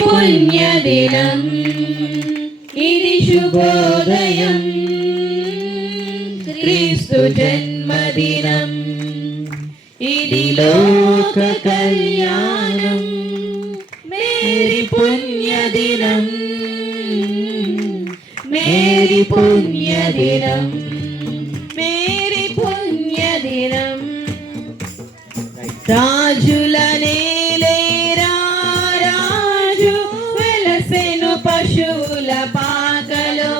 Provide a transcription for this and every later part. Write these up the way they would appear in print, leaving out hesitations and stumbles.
పుణ్యదినం ఇది శుభోదయం క్రీస్తు జన్మదినం ఇది లోక కళ్యాణం మేరీ పుణ్యదినం మేరీ పుణ్యదినం మేరీ పుణ్యదినం రాజుల నేలేరా రాజు వెలసెను పశువుల పాకలో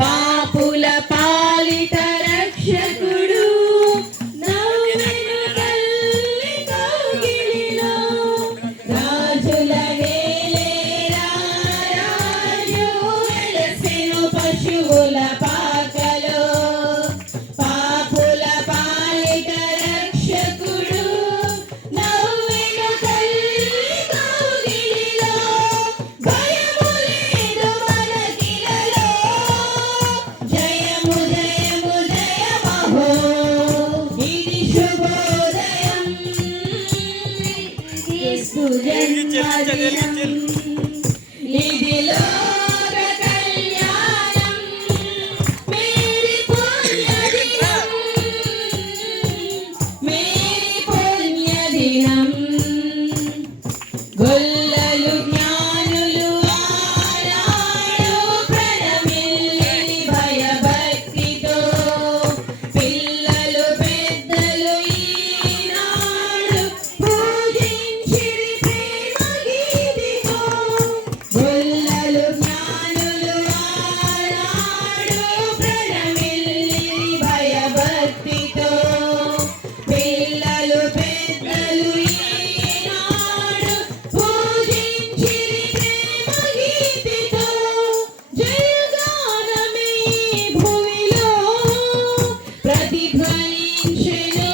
పాపుల పాలిట రక్షకుడు నవ్వెను తల్లి కౌగిలిలో రాజుల నేలేరా రాజు వెలసెను పశువుల పాకలో పాపుల పాలిట రక్షకుడు నవ్వెను తల్లి కౌగిలిలో భయము లేదు మనకిలలో జయము జయము జయమహో ఇది శుభోదయం క్రీస్తు జన్మదినం ఇది లోక కళ్యాణం మేరీ పుణ్యదినం మేరీ పుణ్యదినం గొల్లలు జ్ఞానులు ఆనాడు ప్రణమిల్లి భయభక్తితో పిల్లలు పెద్దలు ఈనాడు పూజించిరి ప్రేమ గీతితో గొల్లలు జ్ఞానులు ఆనాడు ప్రణమిల్లి భయభక్తితో పిల్లలు పెద్దలు ఈనాడు పూజించిరి ప్రేమ గీతితో జయగానమే భూమిలో ప్రతిధ్వనించెను